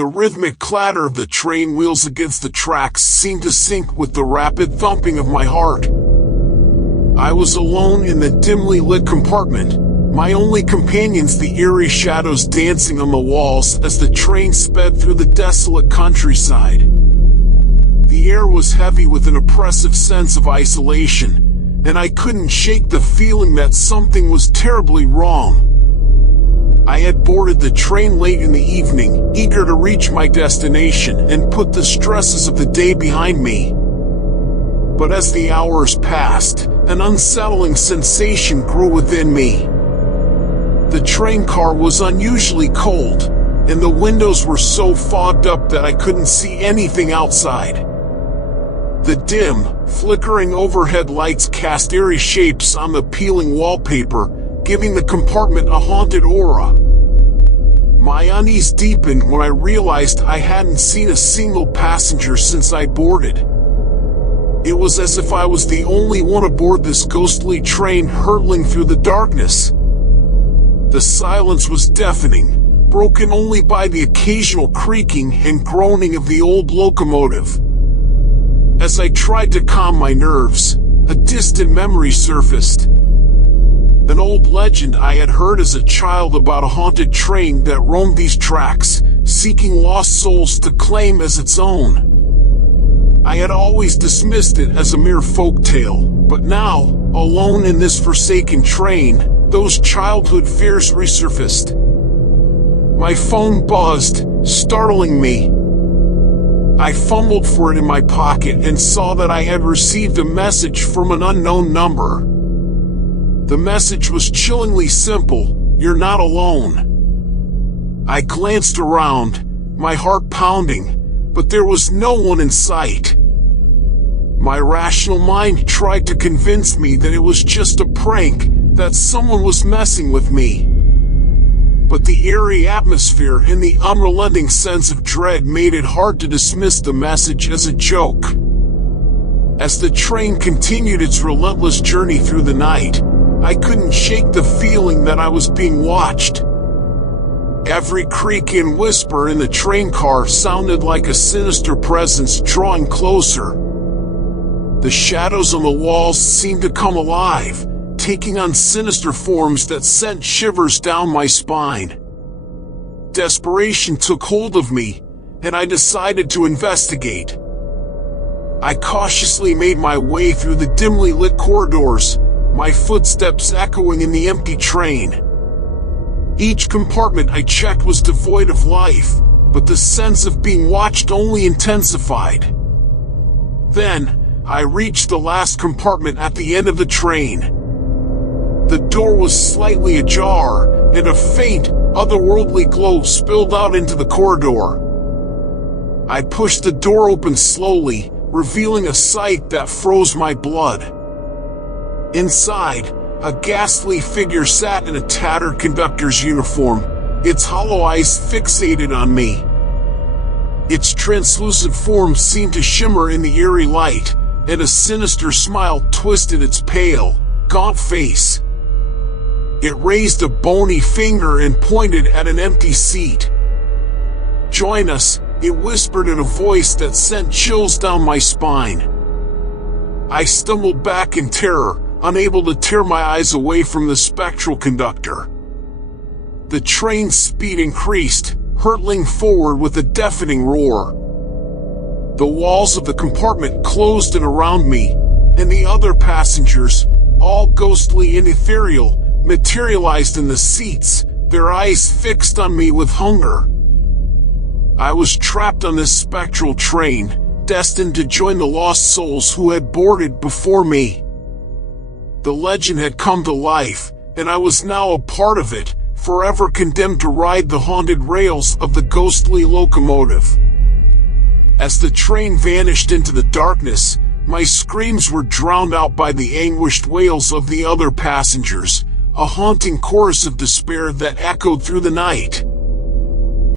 The rhythmic clatter of the train wheels against the tracks seemed to sync with the rapid thumping of my heart. I was alone in the dimly lit compartment, my only companions the eerie shadows dancing on the walls as the train sped through the desolate countryside. The air was heavy with an oppressive sense of isolation, and I couldn't shake the feeling that something was terribly wrong. I had boarded the train late in the evening, eager to reach my destination and put the stresses of the day behind me. But as the hours passed, an unsettling sensation grew within me. The train car was unusually cold, and the windows were so fogged up that I couldn't see anything outside. The dim, flickering overhead lights cast eerie shapes on the peeling wallpaper, giving the compartment a haunted aura. My unease deepened when I realized I hadn't seen a single passenger since I boarded. It was as if I was the only one aboard this ghostly train hurtling through the darkness. The silence was deafening, broken only by the occasional creaking and groaning of the old locomotive. As I tried to calm my nerves, a distant memory surfaced. An old legend I had heard as a child about a haunted train that roamed these tracks, seeking lost souls to claim as its own. I had always dismissed it as a mere folktale, but now, alone in this forsaken train, those childhood fears resurfaced. My phone buzzed, startling me. I fumbled for it in my pocket and saw that I had received a message from an unknown number. The message was chillingly simple: "You're not alone." I glanced around, my heart pounding, but there was no one in sight. My rational mind tried to convince me that it was just a prank, that someone was messing with me. But the eerie atmosphere and the unrelenting sense of dread made it hard to dismiss the message as a joke. As the train continued its relentless journey through the night, I couldn't shake the feeling that I was being watched. Every creak and whisper in the train car sounded like a sinister presence drawing closer. The shadows on the walls seemed to come alive, taking on sinister forms that sent shivers down my spine. Desperation took hold of me, and I decided to investigate. I cautiously made my way through the dimly lit corridors, my footsteps echoing in the empty train. Each compartment I checked was devoid of life, but the sense of being watched only intensified. Then, I reached the last compartment at the end of the train. The door was slightly ajar, and a faint, otherworldly glow spilled out into the corridor. I pushed the door open slowly, revealing a sight that froze my blood. Inside, a ghastly figure sat in a tattered conductor's uniform, its hollow eyes fixated on me. Its translucent form seemed to shimmer in the eerie light, and a sinister smile twisted its pale, gaunt face. It raised a bony finger and pointed at an empty seat. "Join us," it whispered in a voice that sent chills down my spine. I stumbled back in terror, unable to tear my eyes away from the spectral conductor. The train's speed increased, hurtling forward with a deafening roar. The walls of the compartment closed in around me, and the other passengers, all ghostly and ethereal, materialized in the seats, their eyes fixed on me with hunger. I was trapped on this spectral train, destined to join the lost souls who had boarded before me. The legend had come to life, and I was now a part of it, forever condemned to ride the haunted rails of the ghostly locomotive. As the train vanished into the darkness, my screams were drowned out by the anguished wails of the other passengers, a haunting chorus of despair that echoed through the night.